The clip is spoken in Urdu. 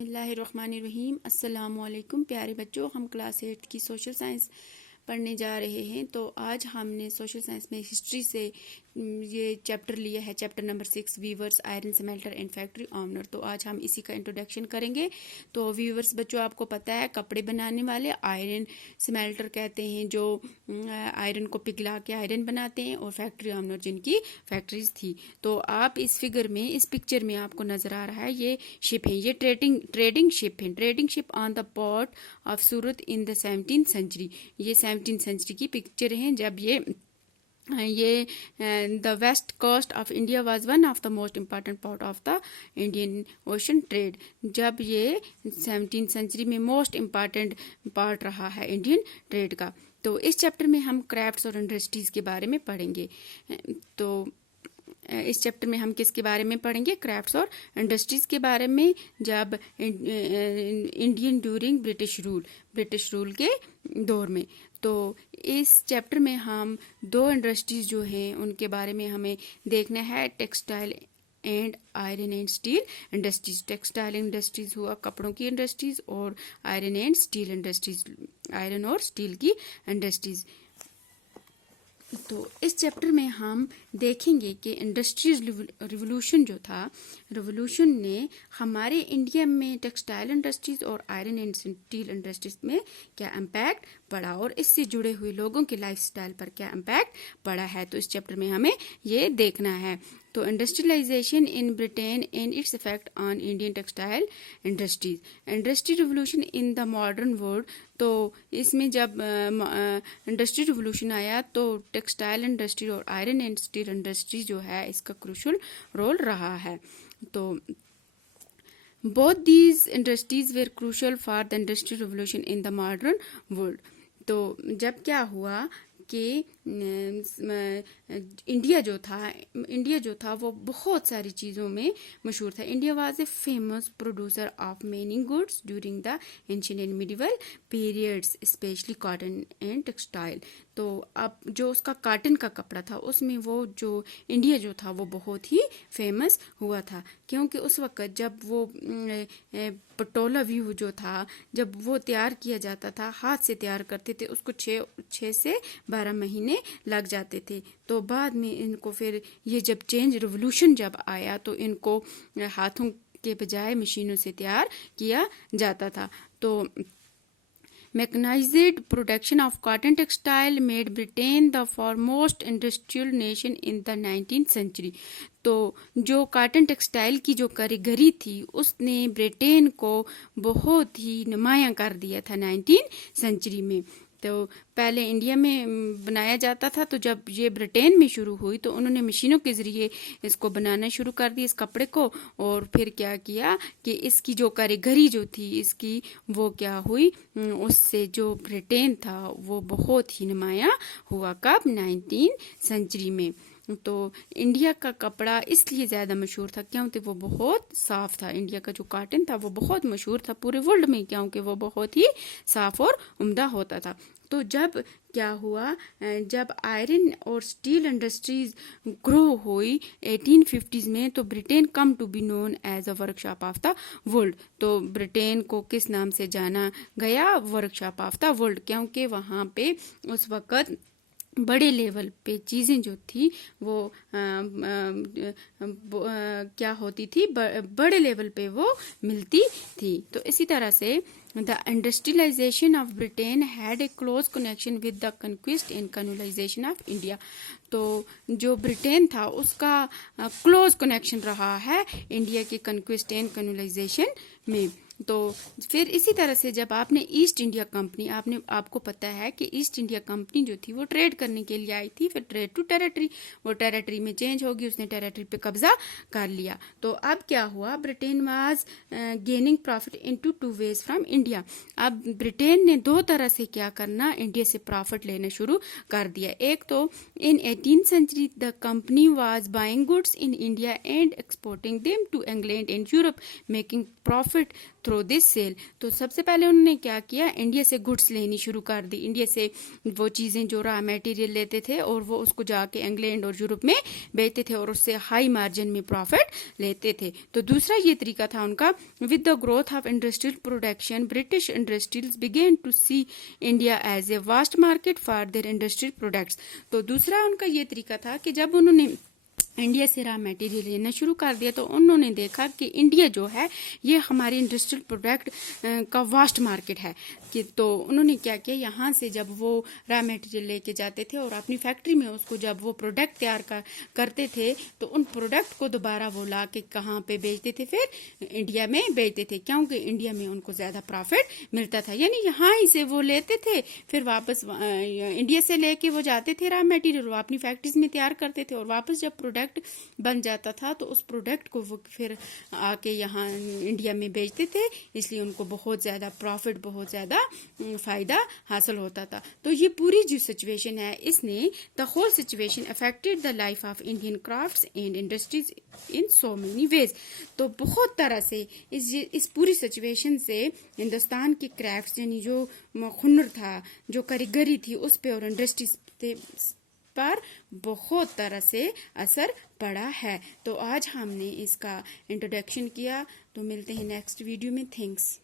بسم اللہ الرحمن الرحیم۔ السلام علیکم پیارے بچوں، ہم کلاس 8 کی سوشل سائنس پڑھنے جا رہے ہیں۔ تو آج ہم نے سوشل سائنس میں ہسٹری سے یہ چیپٹر لیا ہے، chapter number 6 weavers, iron smelter and factory owner. تو آج ہم اسی کا انٹروڈکشن کریں گے۔ تو ویورز بچوں، آپ کو پتہ ہے کپڑے بنانے والے، آئرن سمیلٹر کہتے ہیں جو آئرن کو پگھلا کے آئرن بناتے ہیں، اور فیکٹری آنر جن کی فیکٹریز تھی۔ تو آپ اس فگر میں، اس پکچر میں آپ کو نظر آ رہا ہے یہ شپ ہیں، یہ ٹریڈنگ شپ ہیں، trading ship on the port of سورت ان دا 17th سینچری۔ یہ 17th سینچری کی پکچر ہیں جب یہ the west coast of India was one of the most important part of the Indian ocean trade. جب یہ 17th سینچری میں موسٹ امپارٹنٹ پارٹ رہا ہے انڈین ٹریڈ کا۔ تو اس چیپٹر میں ہم کرافٹس اور انڈسٹریز کے بارے میں پڑھیں گے۔ تو اس چیپٹر میں ہم کس کے بارے میں پڑھیں گے؟ کرافٹس اور انڈسٹریز کے بارے میں، جب انڈین ڈیورنگ برٹش رول کے دور میں۔ تو اس چیپٹر میں ہم دو انڈسٹریز جو ہیں ان کے بارے میں ہمیں دیکھنا ہے، textile and iron and steel industries. Textile industries ہوا کپڑوں کی انڈسٹریز، اور iron and steel industries, iron اور اسٹیل کی انڈسٹریز۔ تو اس چیپٹر میں ہم دیکھیں گے کہ انڈسٹریز ریولوشن جو تھا، ریولوشن نے ہمارے انڈیا میں ٹیکسٹائل انڈسٹریز اور آئرن اینڈ اسٹیل انڈسٹریز میں کیا امپیکٹ پڑا، اور اس سے جڑے ہوئے لوگوں کے لائف سٹائل پر کیا امپیکٹ پڑا ہے۔ تو اس چیپٹر میں ہمیں یہ دیکھنا ہے۔ تو industrialisation in Britain and its effect on Indian textile industries, industry revolution in the modern world. تو اس میں جب انڈسٹری ریولوشن آیا تو ٹیکسٹائل انڈسٹری اور آئرن اینڈ اسٹیل انڈسٹری جو ہے اس کا کروشل رول رہا ہے۔ تو both these industries were crucial for the industrial revolution in the modern world۔ تو جب کیا ہوا کہ انڈیا جو تھا وہ بہت ساری چیزوں میں مشہور تھا۔ India was a famous producer of many goods during the ancient and medieval periods, especially cotton and textile. تو اب جو اس کا کاٹن کا کپڑا تھا، اس میں وہ جو انڈیا جو تھا وہ بہت ہی فیمس ہوا تھا، کیونکہ اس وقت جب وہ پٹولا ویو جو تھا، جب وہ تیار کیا جاتا تھا، ہاتھ سے تیار کرتے تھے، اس کو 6 سے 12 مہینے لگ جاتے تھے۔ تو بعد میں ان کو پھر یہ جب ریولوشن جب آیا تو ان کو ہاتھوں کے بجائے مشینوں سے تیار کیا جاتا تھا۔ تو mechanized production of cotton textile made Britain the foremost industrial nation in the 19th century۔ تو جو کاٹن ٹیکسٹائل کی جو کاریگری تھی اس نے برٹین کو بہت ہی نمایاں کر دیا تھا 19 سینچری میں۔ تو پہلے انڈیا میں بنایا جاتا تھا، تو جب یہ برٹین میں شروع ہوئی تو انہوں نے مشینوں کے ذریعے اس کو بنانا شروع کر دی، اس کپڑے کو۔ اور پھر کیا کیا کہ اس کی جو کاریگری جو تھی اس کی، وہ کیا ہوئی، اس سے جو برٹین تھا وہ بہت ہی نمایاں ہوا۔ کب؟ 19 سینچری میں۔ تو انڈیا کا کپڑا اس لیے زیادہ مشہور تھا کیونکہ وہ بہت صاف تھا۔ انڈیا کا جو کاٹن تھا وہ بہت مشہور تھا پورے ورلڈ میں، کیونکہ وہ بہت ہی صاف اور عمدہ ہوتا تھا۔ تو جب کیا ہوا، جب آئرن اور اسٹیل انڈسٹریز گرو ہوئی 1850s میں، تو Britain come to be known as a workshop of the world. تو برٹین کو کس نام سے جانا گیا؟ Workshop of the world, کیونکہ وہاں پہ اس وقت بڑے لیول پہ چیزیں جو تھی وہ کیا ہوتی تھی، بڑے لیول پہ وہ ملتی تھی۔ تو اسی طرح سے the industrialization of Britain had a close connection with the conquest and colonization of India۔ تو جو برٹین تھا اس کا کلوز کنیکشن رہا ہے انڈیا کے کنکویسٹ اینڈ کولونائزیشن میں۔ تو پھر اسی طرح سے جب آپ نے ایسٹ انڈیا کمپنی، آپ کو پتہ ہے کہ ایسٹ انڈیا کمپنی جو تھی وہ ٹریڈ کرنے کے لیے آئی تھی، پھر ٹریڈ ٹو ٹیریٹری، وہ ٹیریٹری میں چینج ہوگی، اس نے ٹیریٹری پہ قبضہ کر لیا۔ تو اب کیا ہوا، Britain was gaining profit into 2 ways from India. اب برٹین نے 2 طرح سے کیا کرنا، انڈیا سے پروفٹ لینا شروع کر دیا۔ ایک تو ان 18th century the company was buying goods in India and exporting them to England and Europe, making profit through this sale. تو سب سے پہلے انہوں نے کیا کیا, انڈیا سے گڈس لینی شروع کر دی. انڈیا سے وہ چیزیں جو را میٹیریل لیتے تھے اور وہ اس کو جا کے انگلینڈ اور یورپ میں بیچتے تھے اور اس سے ہائی مارجن میں پروفٹ لیتے تھے. تو دوسرا یہ طریقہ تھا ان کا, with the growth of industrial production British industries began to see India as a vast market for their industrial products. تو دوسرا ان کا یہ طریقہ تھا کہ جب انہوں نے انڈیا سے را میٹیریل لینا شروع کر دیا تو انہوں نے دیکھا کہ انڈیا جو ہے یہ ہماری انڈسٹریل پروڈکٹ کا واسٹ مارکیٹ ہے. کہ تو انہوں نے کیا کیا, یہاں سے جب وہ را میٹیریل لے کے جاتے تھے اور اپنی فیکٹری میں اس کو جب وہ پروڈکٹ تیار کرتے تھے تو ان پروڈکٹ کو دوبارہ وہ لا کے کہاں پہ بیچتے تھے, پھر انڈیا میں بیچتے تھے, کیونکہ انڈیا میں ان کو زیادہ پروفٹ ملتا تھا. یعنی یہاں ہی سے وہ لیتے تھے, پھر واپس انڈیا سے لے کے وہ جاتے تھے را میٹیریل, وہ اپنی فیکٹریز میں تیار کرتے تھے اور واپس جب پروڈکٹ بن جاتا تھا تو اس پروڈکٹ کو وہ پھر آ کے یہاں انڈیا میں بیچتے تھے, اس لیے ان کو بہت زیادہ پروفٹ, بہت زیادہ فائدہ حاصل ہوتا تھا. تو یہ پوری جو سچویشن ہے اس نے the whole situation affected the life of Indian crafts and industries in so many ways. تو بہت طرح سے اس پوری سچویشن سے ہندوستان کے کرافٹس یعنی جو ہنر تھا, جو کاریگری تھی اس پہ اور انڈسٹریز پر بہت طرح سے اثر پڑا ہے. تو آج ہم نے اس کا انٹروڈکشن کیا, تو ملتے ہیں نیکسٹ ویڈیو میں. تھینکس.